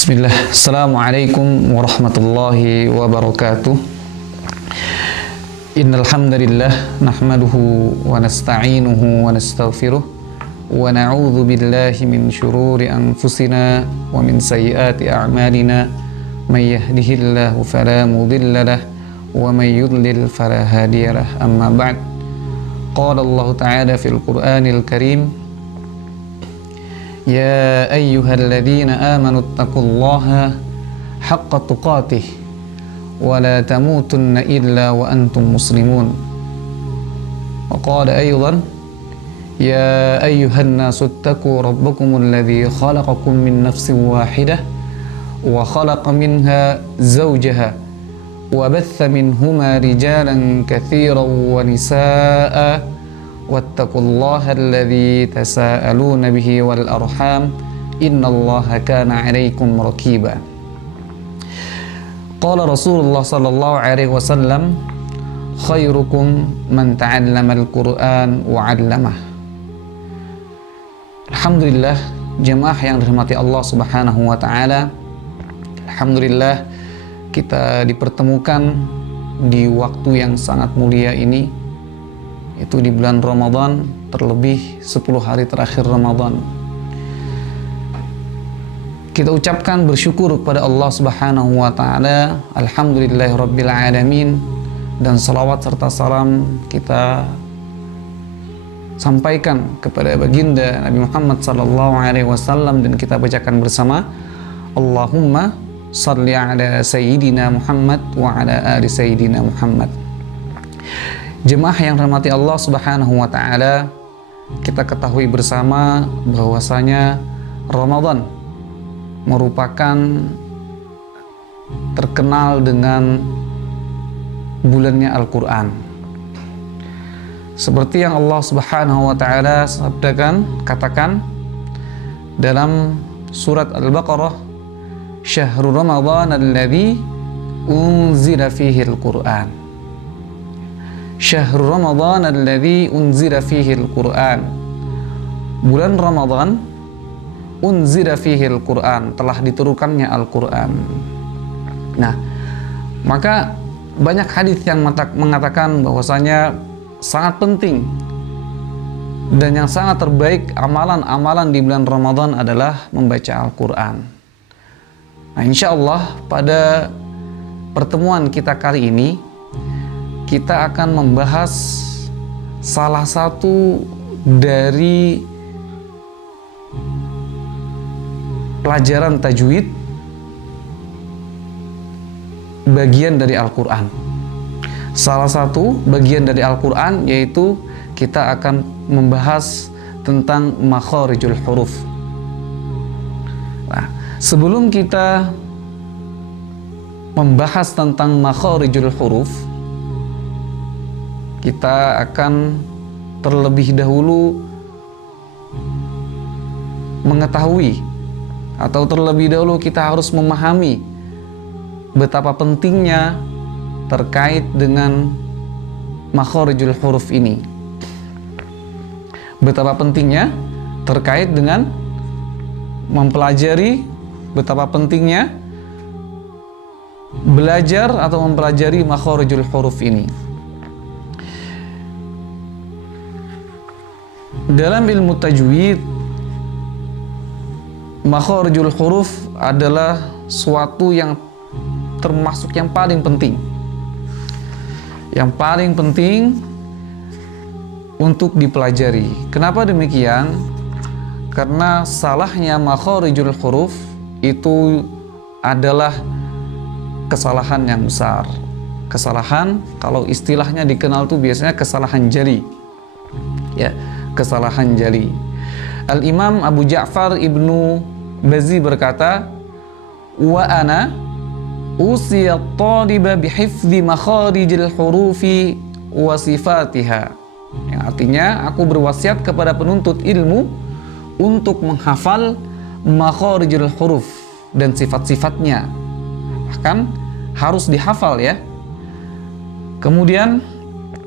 Bismillah, Assalamualaikum warahmatullahi wabarakatuh. Innal hamdalillah nahmaduhu wa nasta'inuhu wa nastaghfiruh wa na'udzu billahi min shururi anfusina wa min sayyiati a'malina may yahdihillahu fala mudilla lahu wa may yudlil fala hadiya lahu. Amma ba'd. Qala Allah Ta'ala fil Qur'anil Karim: Ya ayyuhalladzina amanu taqullaha haqqa tuqatih wa la tamutunna illa wa antum muslimun. Wa qala aydan: Ya ayyuhan nasu ittaqu rabbakumul ladzi khalaqakum min nafsin wahidah wa khalaqa minha zawjaha wa batha minhuma rijalan katsiran wa nisaa'a wattaqullaha alladzi tasaaluna bihi wal arham innallaha kana 'alaikum raqiba. Qala Rasulullah sallallahu alaihi wasallam: khairukum man ta'allama al-Qur'an wa 'allamah. Alhamdulillah, jemaah yang dirahmati Allah Subhanahu wa taala. Alhamdulillah kita dipertemukan di waktu yang sangat mulia ini, itu di bulan Ramadan, terlebih 10 hari terakhir Ramadan. Kita ucapkan bersyukur kepada Allah Subhanahu wa taala. Alhamdulillahirabbil alamin, dan salawat serta salam kita sampaikan kepada baginda Nabi Muhammad sallallahu alaihi wasallam, dan kita bacakan bersama: Allahumma shalli ala sayyidina Muhammad wa ala ali sayyidina Muhammad. Jemaah yang dirahmati Allah Subhanahu wa taala, kita ketahui bersama bahwasanya Ramadan merupakan terkenal dengan bulannya Al-Qur'an. Seperti yang Allah Subhanahu wa taala katakan dalam surat Al-Baqarah, Syahrul Ramadan alladzi unzila fihi al-Qur'an. Syahrul Ramadan alladzi unzila fihi al-Qur'an. Bulan Ramadan, unzila fihi al-Qur'an, telah diturunkannya Al-Qur'an. Nah, maka banyak hadis yang mengatakan bahwasanya sangat penting dan yang sangat terbaik amalan-amalan di bulan Ramadan adalah membaca Al-Qur'an. Nah, insyaallah pada pertemuan kita kali ini kita akan membahas salah satu dari pelajaran tajwid bagian dari Al-Qur'an. Salah satu bagian dari Al-Qur'an, yaitu kita akan membahas tentang makharijul huruf. Nah, sebelum kita membahas tentang makharijul huruf, kita akan terlebih dahulu mengetahui, atau terlebih dahulu kita harus memahami betapa pentingnya terkait dengan makharijul huruf ini. Betapa pentingnya terkait dengan mempelajari, betapa pentingnya belajar atau mempelajari makharijul huruf ini. Dalam ilmu tajwid, makharijul huruf adalah suatu yang termasuk yang paling penting. Yang paling penting untuk dipelajari. Kenapa demikian? Karena salahnya makharijul huruf itu adalah kesalahan yang besar. Kesalahan, kalau istilahnya dikenal tuh biasanya kesalahan jali. Ya, kesalahan jali. Al-Imam Abu Ja'far Ibnu Bazi berkata, wa ana usiya taliba bihifzi makharijil hurufi wa sifatiha. Yang artinya, aku berwasiat kepada penuntut ilmu untuk menghafal makharijul huruf dan sifat-sifatnya. Bahkan harus dihafal, ya. Kemudian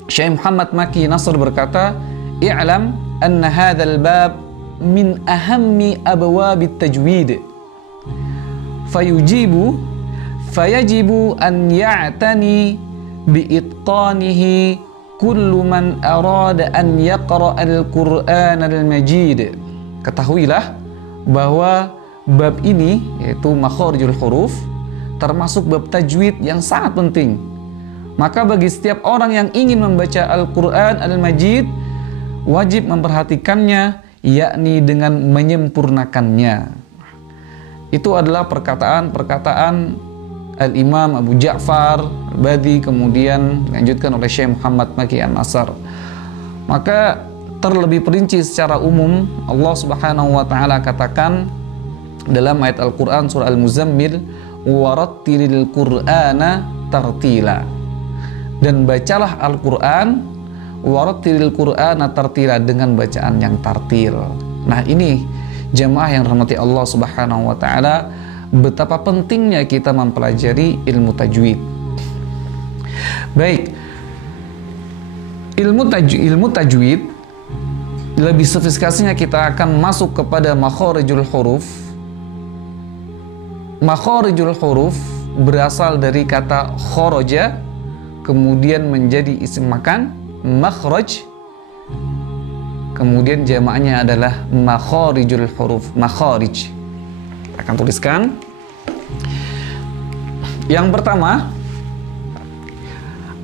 Syekh Muhammad Maki Nasr berkata, i'lam anna hadzal bab min ahammi abwabit tajwid fayajibu an ya'tani biitqanihi kullu man arada an yaqra al-Qur'an al-Majid. Ketahuilah bahwa bab ini, yaitu makharijul huruf, termasuk bab tajwid yang sangat penting. Maka bagi setiap orang yang ingin membaca Al-Qur'an al-Majid, wajib memperhatikannya, yakni dengan menyempurnakannya. Itu adalah perkataan Al-Imam Abu Ja'far Al-Badi, kemudian dilanjutkan oleh Syekh Muhammad Maki An-Nasr. Maka terlebih perinci secara umum, Allah Subhanahu wa taala katakan dalam ayat Al-Qur'an surah Al-Muzammil, warattilil Qur'ana tartila. Dan bacalah Al-Qur'an, warattilil Qur'ana tartila, dengan bacaan yang tartil. Nah, ini jemaah yang dirahmati Allah Subhanahu wa taala, betapa pentingnya kita mempelajari ilmu tajwid. Baik, ilmu tajwid lebih sofistikasinya kita akan masuk kepada makharijul huruf. Makharijul huruf berasal dari kata kharaja, kemudian menjadi isim makan makhraj, kemudian jamaknya adalah makharijul huruf, makharij. Akan tuliskan. Yang pertama,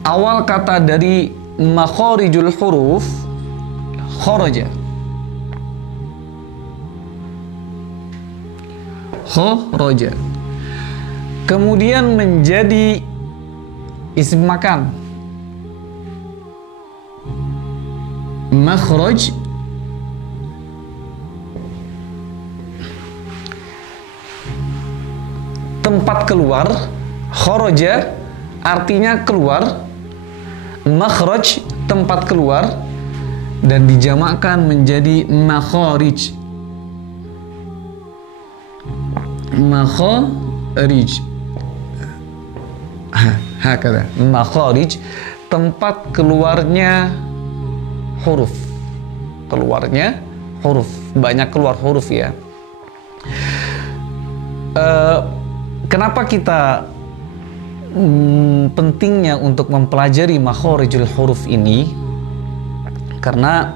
awal kata dari makharijul huruf kharaja. Kharaja. Kemudian menjadi isim makan makhraj. Tempat keluar, kharaja artinya keluar, makhraj tempat keluar, dan dijamakkan menjadi makharij. Makharij. Hakada. Makharij, tempat keluarnya huruf. Keluarnya huruf. Banyak keluar huruf ya. Kenapa kita pentingnya untuk mempelajari makharijul huruf ini? Karena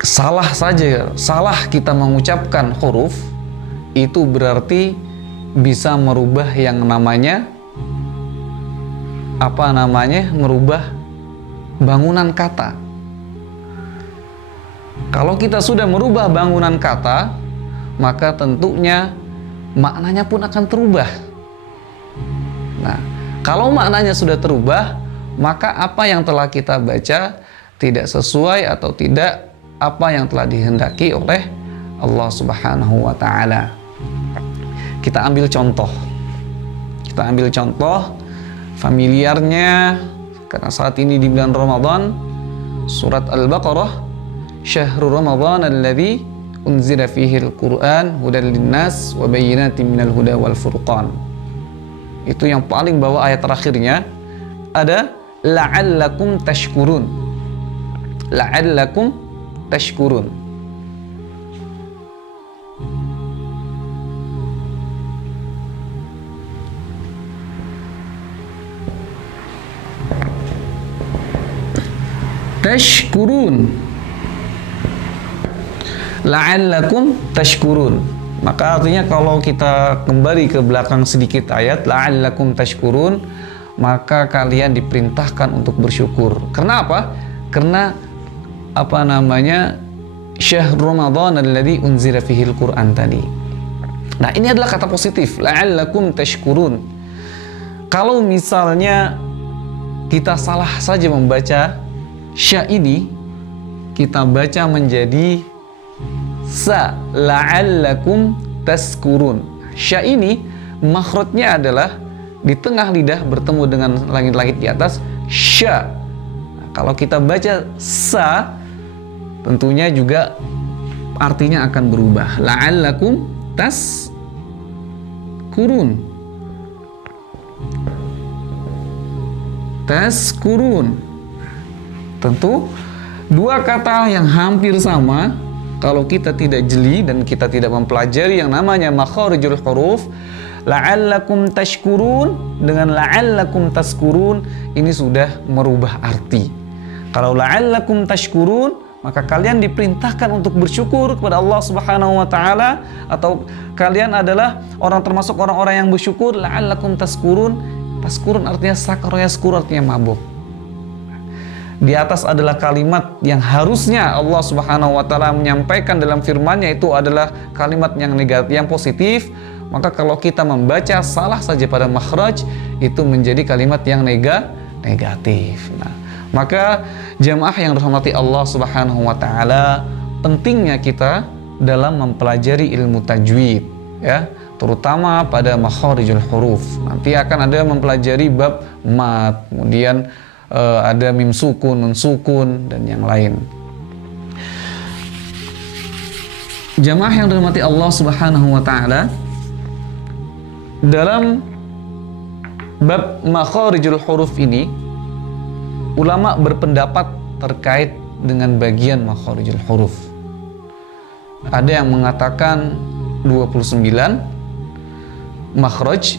salah kita mengucapkan huruf itu berarti bisa merubah yang namanya merubah bangunan kata. Kalau kita sudah merubah bangunan kata, maka tentunya maknanya pun akan terubah. Nah, kalau maknanya sudah terubah, maka apa yang telah kita baca tidak sesuai atau tidak apa yang telah dihendaki oleh Allah Subhanahu wa taala. Kita ambil contoh. Familiarnya, karena saat ini di bulan Ramadan, surat Al-Baqarah, Syahrul Ramadan alladzi unzila fihi al-Qur'an hudan linnas wa bayyinatin minal huda wal furqan. Itu yang paling bawah ayat terakhirnya ada la'allakum tashkurun. La'allakum tashkurun. Tashkurun. La'allakum tashkurun. Maka artinya kalau kita kembali ke belakang sedikit ayat la'allakum tashkurun, maka kalian diperintahkan untuk bersyukur. Karena apa? Karena Syahrul Ramadan alladzi unzila fihi al-Qur'an tadi. Nah, ini adalah kata positif, la'allakum tashkurun. Kalau misalnya kita salah saja membaca sya ini, kita baca menjadi sa, la'allakum taskurun. Sya ini makhrajnya adalah di tengah lidah bertemu dengan langit-langit di atas, sya. Nah, kalau kita baca sa, tentunya juga artinya akan berubah. La'allakum taskurun. Taskurun. Tentu dua kata yang hampir sama, kalau kita tidak jeli dan kita tidak mempelajari yang namanya makharijul huruf, la'allakum tashkurun dengan la'allakum taskurun ini sudah merubah arti. Kalau la'allakum tashkurun, maka kalian diperintahkan untuk bersyukur kepada Allah Subhanahu wa taala, atau kalian adalah orang termasuk orang-orang yang bersyukur. La'allakum taskurun, taskurun artinya sakar yaskur, artinya mabuk. Di atas adalah kalimat yang harusnya Allah Subhanahu wa taala menyampaikan dalam firman-Nya, itu adalah kalimat yang negatif, yang positif. Maka kalau kita membaca salah saja pada makhraj, itu menjadi kalimat yang negatif. Nah, maka jamaah yang dirahmati Allah Subhanahu wa taala, pentingnya kita dalam mempelajari ilmu tajwid, ya, terutama pada makharijul huruf. Nanti akan ada mempelajari bab mat, kemudian ada mim sukun, nun sukun, dan yang lain. Jamaah yang dirahmati Allah Subhanahu wa taala, dalam bab makharijul huruf ini ulama berpendapat terkait dengan bagian makharijul huruf. Ada yang mengatakan 29 makhraj,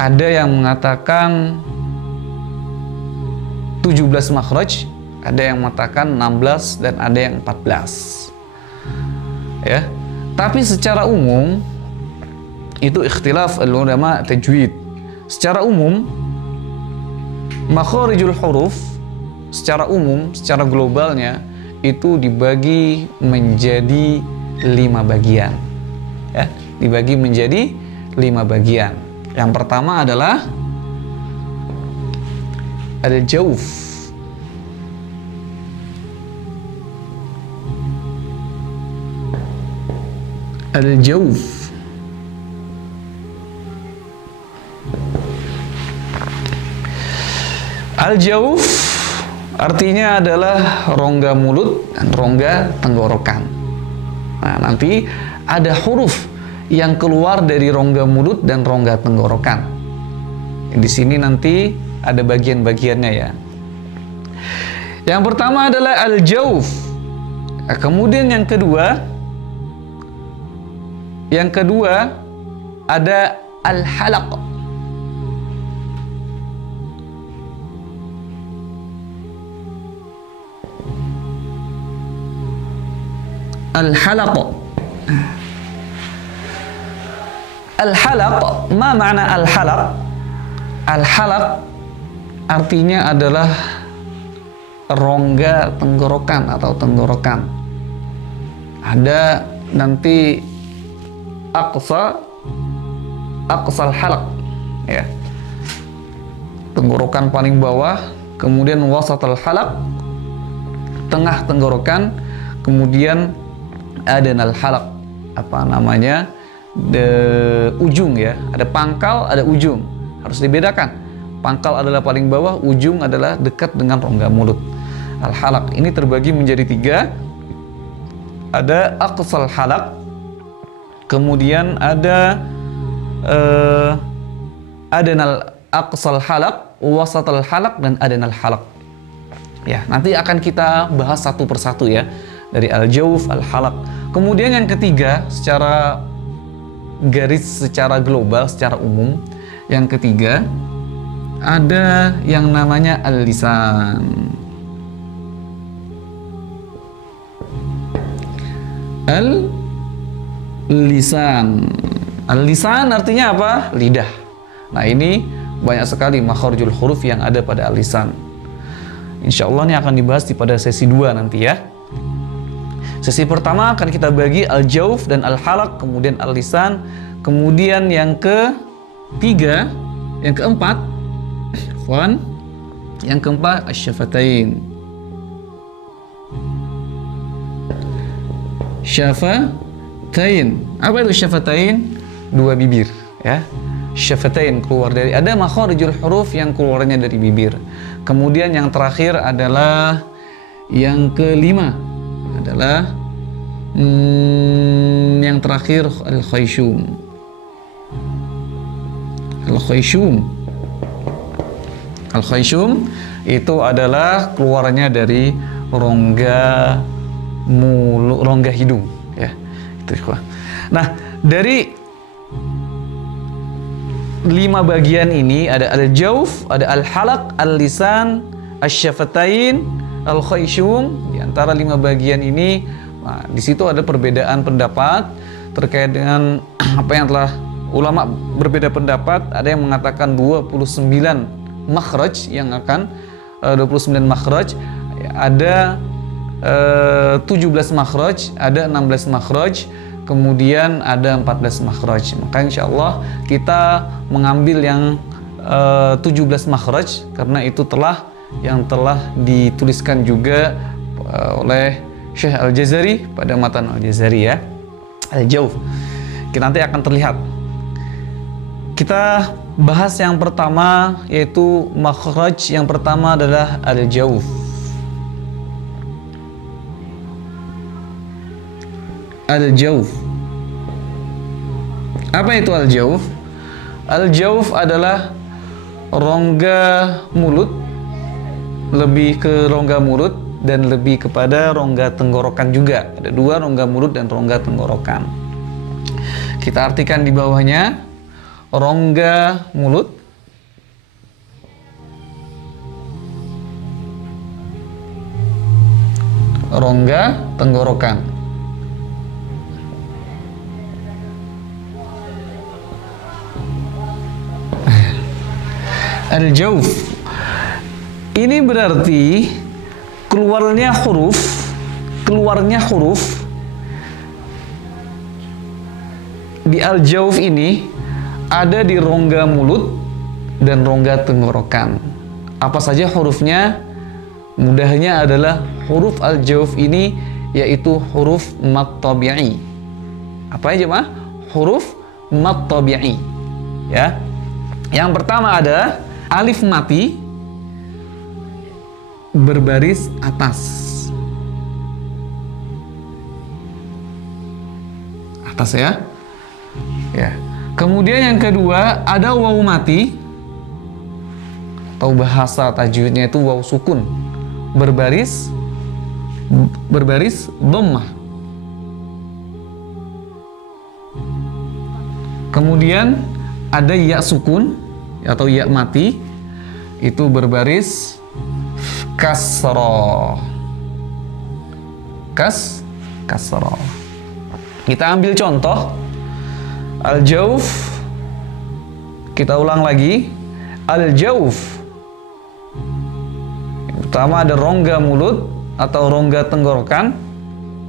ada yang mengatakan 17 makhraj, ada yang mengatakan 16, dan ada yang 14. Ya. Tapi secara umum itu ikhtilaf ulama tajwid. Secara umum makharijul huruf secara umum, secara globalnya itu dibagi menjadi 5 bagian. Ya, dibagi menjadi 5 bagian. Yang pertama adalah al-jawf. Al-jawf. Al-jawf artinya adalah rongga mulut dan rongga tenggorokan. Nah, nanti ada huruf yang keluar dari rongga mulut dan rongga tenggorokan. Di sini nanti ada bagian-bagiannya, ya. Yang pertama adalah al-jawf. Kemudian yang kedua ada al-halaq. Al-halaq. Al-halaq, ma makna al-halaq? Al-halaq artinya adalah rongga tenggorokan atau tenggorokan. Ada nanti aqsal halaq, ya. Tenggorokan paling bawah, kemudian wasatul halaq, tengah tenggorokan, kemudian adanal halaq, apa namanya, ujung, ya. Ada pangkal, ada ujung. Harus dibedakan. Pangkal adalah paling bawah, ujung adalah dekat dengan rongga mulut. Al-halaq ini terbagi menjadi 3. Ada aqsal halaq, kemudian ada adanal aqsal halaq, wasatul halaq, dan adanal halaq. Ya, nanti akan kita bahas satu persatu, ya, dari al-jawf, al-halaq. Kemudian yang ketiga, secara garis, secara global, secara umum, yang ketiga ada yang namanya al-lisan. Al-lisan. Al-lisan artinya apa? Lidah. Nah, ini banyak sekali makharijul huruf yang ada pada al-lisan. Insya Allah ini akan dibahas pada sesi 2 nanti, ya. Sesi pertama akan kita bagi al-jawf dan al-halaq, kemudian al-lisan, kemudian yang ketiga, yang keempat, asy-syafatain. Syafatain. Apa itu syafatain? 2 bibir, ya. Syafatain keluar dari, ada makharijul huruf yang keluarnya dari bibir. Kemudian yang terakhir adalah yang kelima adalah yang terakhir al-khayshum. Al-khayshum itu adalah keluarnya dari rongga mulut, rongga hidung, ya. Itu ikhwah. Nah, dari 5 bagian ini ada al-jauf, ada al-halaq, al-lisan, asy-syafatain, al-khayshum. Di antara 5 bagian ini, nah, di situ ada perbedaan pendapat terkait dengan apa yang telah ulama berbeda pendapat. Ada yang mengatakan 29 makhraj yang akan 29 makhraj, ada 17 makhraj, ada 16 makhraj, kemudian ada 14 makhraj. Maka insya Allah kita mengambil yang 17 makhraj karena itu yang telah dituliskan juga oleh Syekh Al-Jazari pada matan Al-Jazari, ya. Al-Jauf. Kita nanti akan terlihat. Kita bahas yang pertama, yaitu makhraj yang pertama adalah al-jauf. Al-jauf. Apa itu al-jauf? Al-jauf adalah rongga mulut, lebih ke rongga mulut dan lebih kepada rongga tenggorokan juga. Ada 2, rongga mulut dan rongga tenggorokan. Kita artikan di bawahnya. Rongga mulut, rongga tenggorokan. Al-jauf ini berarti keluarnya huruf di al-jauf ini ada di rongga mulut dan rongga tenggorokan. Apa saja hurufnya? Mudahnya adalah huruf al-jauf ini yaitu huruf mad tabi'i. Apa aja, Mah? Huruf mad tabi'i. Ya. Yang pertama ada alif mati berbaris atas. Atas, ya. Ya. Kemudian yang kedua ada waw mati, atau bahasa tajwidnya itu waw sukun berbaris dhammah. Kemudian ada ya sukun atau ya mati, itu berbaris kasrah. Kasrah. Kita ambil contoh al-jauf. Kita ulang lagi. Al-jauf. Yang pertama ada rongga mulut atau rongga tenggorokan.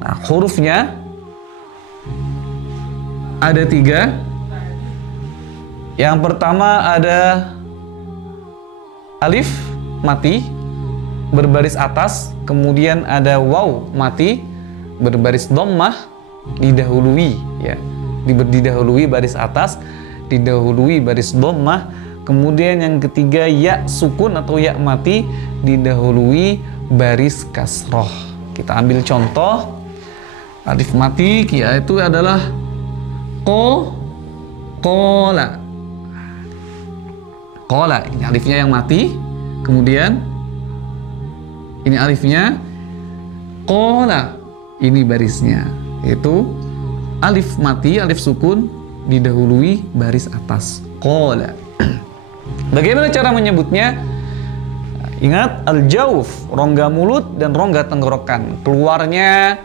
Nah, hurufnya ada 3. Yang pertama ada alif mati berbaris atas, kemudian ada waw mati berbaris dhammah didahului, ya. Didahului baris atas, didahului baris dhammah. Kemudian yang ketiga ya sukun atau ya mati didahului baris kasroh. Kita ambil contoh alif mati, yaitu adalah qola. Qola, ini alifnya yang mati. Kemudian ini alifnya, qola, ini barisnya, yaitu alif mati, alif sukun didahului baris atas, qola. Bagaimana cara menyebutnya? Ingat, al-jauf, rongga mulut dan rongga tenggorokan. Keluarnya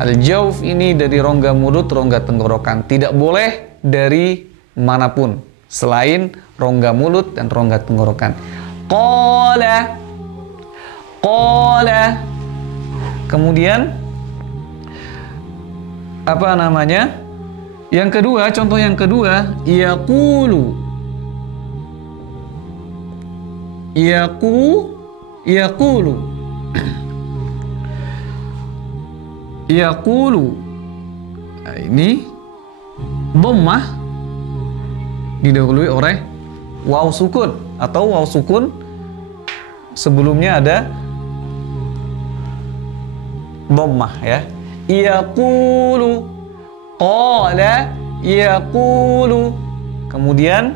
al-jauf ini dari rongga mulut, rongga tenggorokan. Tidak boleh dari manapun selain rongga mulut dan rongga tenggorokan. Qala. Kemudian apa namanya? Yang kedua, contoh yang kedua, yaqulu. Nah, ini dhammah didahului oleh waw sukun atau waw sukun sebelumnya ada dhammah, ya. Yaqulu, qala yaqulu. Kemudian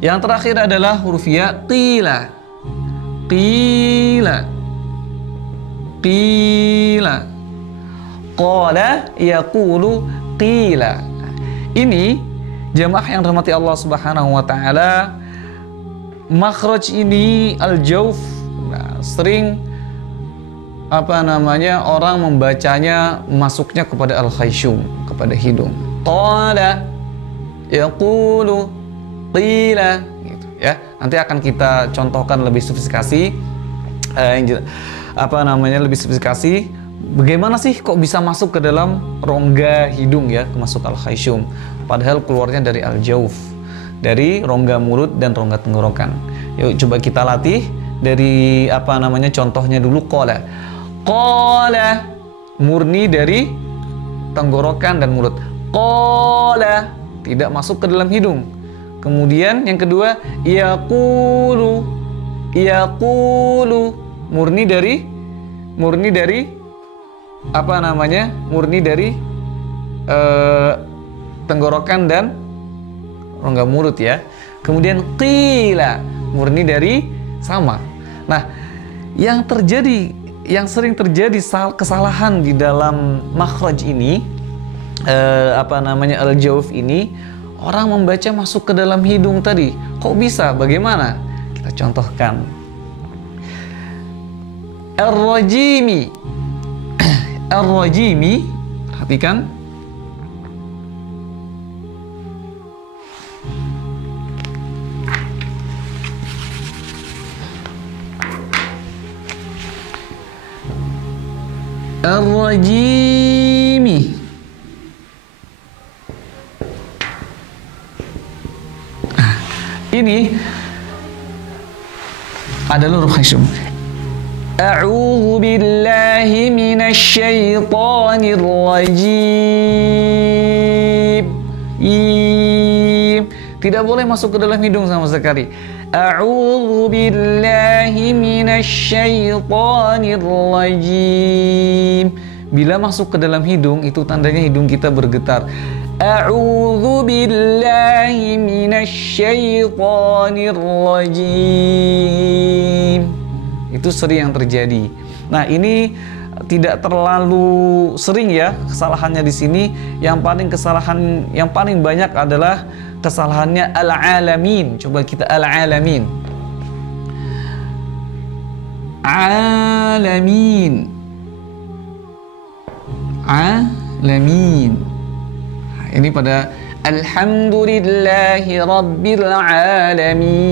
yang terakhir adalah huruf ya, qila. qala yaqulu qila. Ini jamaah yang dirahmati Allah Subhanahu wa taala, makhraj ini al-jauf, sering orang membacanya masuknya kepada al-khayshum, kepada hidung. Qala yaqulu qila, gitu ya. Nanti akan kita contohkan lebih spesifikasi lebih spesifikasi bagaimana sih kok bisa masuk ke dalam rongga hidung ya, masuk al-khayshum, padahal keluarnya dari al-jauf, dari rongga mulut dan rongga tenggorokan. Yuk coba kita latih dari contohnya dulu. Qala murni dari tenggorokan dan mulut. Qala tidak masuk ke dalam hidung. Kemudian yang kedua, yaqulu murni dari tenggorokan dan rongga mulut ya. Kemudian qila murni dari sama. Nah, yang sering terjadi kesalahan di dalam makhraj ini, al-jauf ini, orang membaca masuk ke dalam hidung tadi. Kok bisa? Bagaimana? Kita contohkan. Ar-rajimi, perhatikan. Ar-rajimi. Ini adalah huruf khayshum. A'udzu billahi minasy syaithanir rajim. Tidak boleh masuk ke dalam hidung sama sekali. A'udzu billahi minasy syaithanir rajim. Bila masuk ke dalam hidung, itu tandanya hidung kita bergetar. A'udzu billahi minasy syaithanir rajim. Itu sering yang terjadi. Nah, ini tidak terlalu sering ya kesalahannya di sini. Yang paling banyak adalah kesalahannya al-alamin. Coba kita al-alamin. Alamin. Alamin. Ini pada alhamdulillahi rabbil alamin.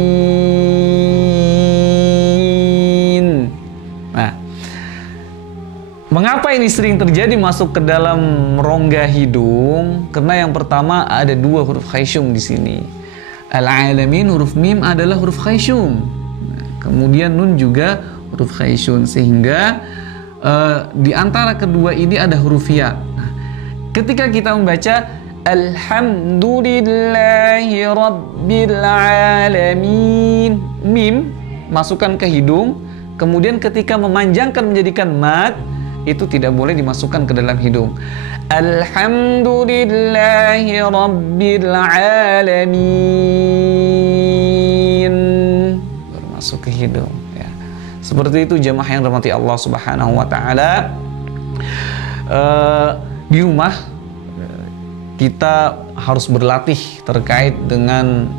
Nah, mengapa ini sering terjadi masuk ke dalam rongga hidung? Karena yang pertama ada dua huruf khayshum di sini. Al-alamin huruf mim adalah huruf khayshum. Nah, kemudian nun juga huruf khayshum, sehingga di antara kedua ini ada huruf ya. Nah, ketika kita membaca alhamdulillahi rabbil alamin, mim masukkan ke hidung, kemudian ketika memanjangkan menjadikan mad, itu tidak boleh dimasukkan ke dalam hidung. Alhamdulillahi rabbil alamin, baru masuk ke hidung ya. Seperti itu jemaah yang dirahmati Allah Subhanahu wa taala. Di rumah kita harus berlatih terkait dengan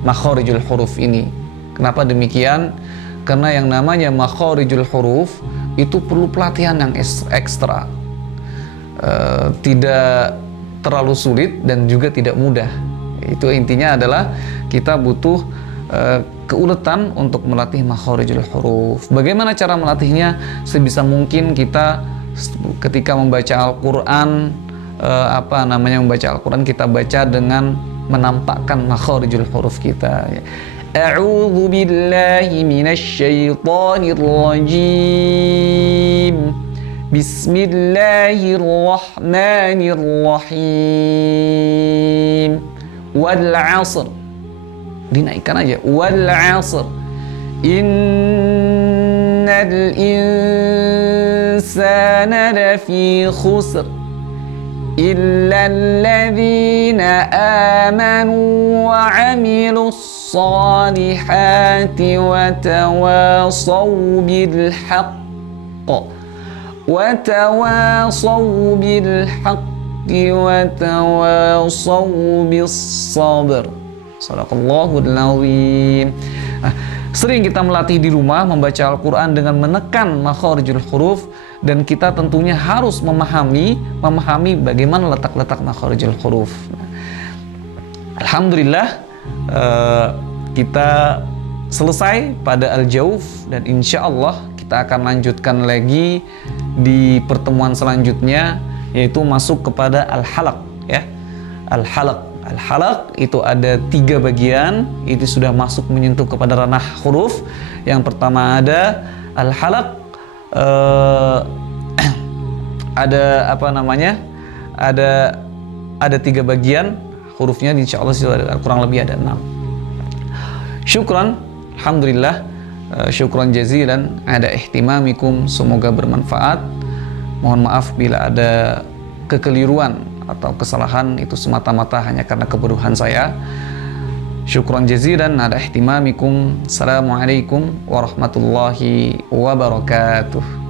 makharijul huruf ini. Kenapa demikian? Karena yang namanya makharijul huruf itu perlu pelatihan yang ekstra. Tidak terlalu sulit dan juga tidak mudah. Itu intinya adalah kita butuh keuletan untuk melatih makharijul huruf. Bagaimana cara melatihnya? Sebisa mungkin kita ketika membaca Al-Quran, membaca Al-Quran, kita baca dengan menampakkan makharijul huruf kita. A'udzu billahi minasy syaithanir rajim. Bismillahirrahmanirrahim. Wal 'ashr. Dinaikkan aja. Wal 'ashr. Innal insana lafi khusr. إلا الذين آمنوا وعملوا الصالحات وتواصوا بالحق wa tawasaw bil haqqi wa tawasaw bis sabr. Shadaqallahul azim. Sering kita melatih di rumah membaca Al-Quran dengan menekan makharijul huruf, dan kita tentunya harus memahami bagaimana letak-letak makharijul huruf. Alhamdulillah kita selesai pada Al-Jauf, dan insya Allah kita akan lanjutkan lagi di pertemuan selanjutnya, yaitu masuk kepada Al-Halaq ya. Al-Halaq itu ada 3 bagian. Itu sudah masuk menyentuh kepada ranah huruf. Yang pertama ada Al-Halaq, ada apa namanya, ada 3 bagian hurufnya, insya Allah kurang lebih ada 6. Syukran, alhamdulillah, syukran jazilan ada ihtimamikum, semoga bermanfaat. Mohon maaf bila ada kekeliruan atau kesalahan, itu semata-mata hanya karena kebodohan saya. Syukran jazilan ada ihtimamikum. Assalamualaikum warahmatullahi wabarakatuh.